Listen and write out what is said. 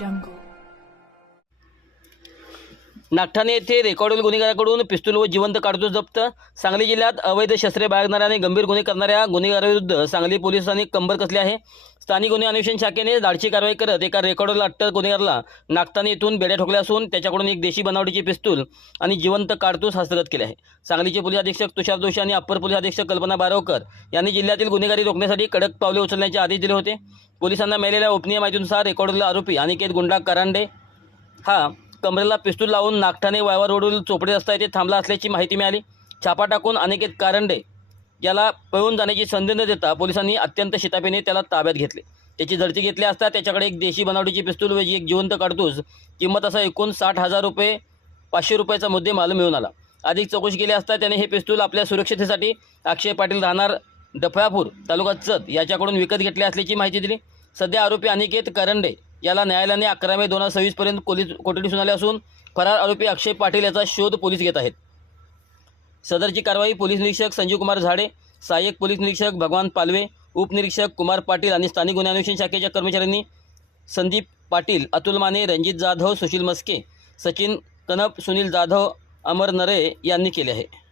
jungle. Nagthane येथे रेकॉर्डवरील गुन्हेगाराकडून पिस्तूल व जिवंत कारतूस जप्त. सांगली जिल्ह्यात अवैध शस्त्रे बाळगणाऱ्या आणि गंभीर गुन्हे करणाऱ्या गुन्हेगारांविरुद्ध सांगली पोलिसांनी कंबर कसली आहे. स्थानिक गुन्हे अन्वेषण शाखेने धाडची कारवाई करत एका रेकॉर्डवरील अटक गुन्हेगाराला नागठाणे येथून बेड्या ठोकल्या असून त्याच्याकडून एक देशी बनावटीची पिस्तूल आणि जिवंत कारतूस हस्तगत केले आहे. सांगलीचे पोलीस अधीक्षक तुषार जोशी आणि अप्पर पोलीस अधीक्षक कल्पना बारवकर यांनी जिल्ह्यातील गुन्हेगारी रोखण्यासाठी कडक पावले उचलण्याचे आदेश दिले होते. पोलिसांना मिळालेल्या गोपनीय माहितीनुसार रेकॉर्डवरील आरोपी अनिकेत गुंडा करांडे हा कमरेला पिस्तूल लावून नागठाणे वायवा रोडवरील चोपडे रस्ता येथे थांबला असल्याची माहिती मिळाली. छापा टाकून अनिकेत कारंडे याला पळून जाण्याची संधी न देता पोलिसांनी अत्यंत शिताफीने त्याला ताब्यात घेतले. त्याची झडती घेतली असता त्याच्याकडे एक देशी बनावटीची पिस्तूल व एक जिवंत कारतूस किंमत असा एकूण 60,000 रुपये 500 रुपयाचा मुद्देमाल मिळून आला. अधिक चौकशी केली असता त्याने हे पिस्तूल आपल्या सुरक्षिततेसाठी अक्षय पाटील राहणार डफळापूर तालुका चत याच्याकडून विकत घेतले असल्याची माहिती दिली. सध्या आरोपी अनिकेत करंडे याला न्यायालयाने 11 मे 2026 पर्यंत कोठडी सुनावली असून फरार आरोपी अक्षय पाटील याचा शोध पोलीस घेत आहेत. सदरची कारवाई पोलीस निरीक्षक संजीव कुमार झाडे, सहाय्यक पोलीस निरीक्षक भगवान पालवे, उपनिरीक्षक कुमार पाटील आणि स्थानिक गुन्हे अन्वेषण शाखेच्या कर्मचाऱ्यांनी संदीप पाटील, अतुल माने, रणजित जाधव, सुशील मस्के, सचिन कनप, सुनील जाधव, अमर नरे यांनी केले आहे.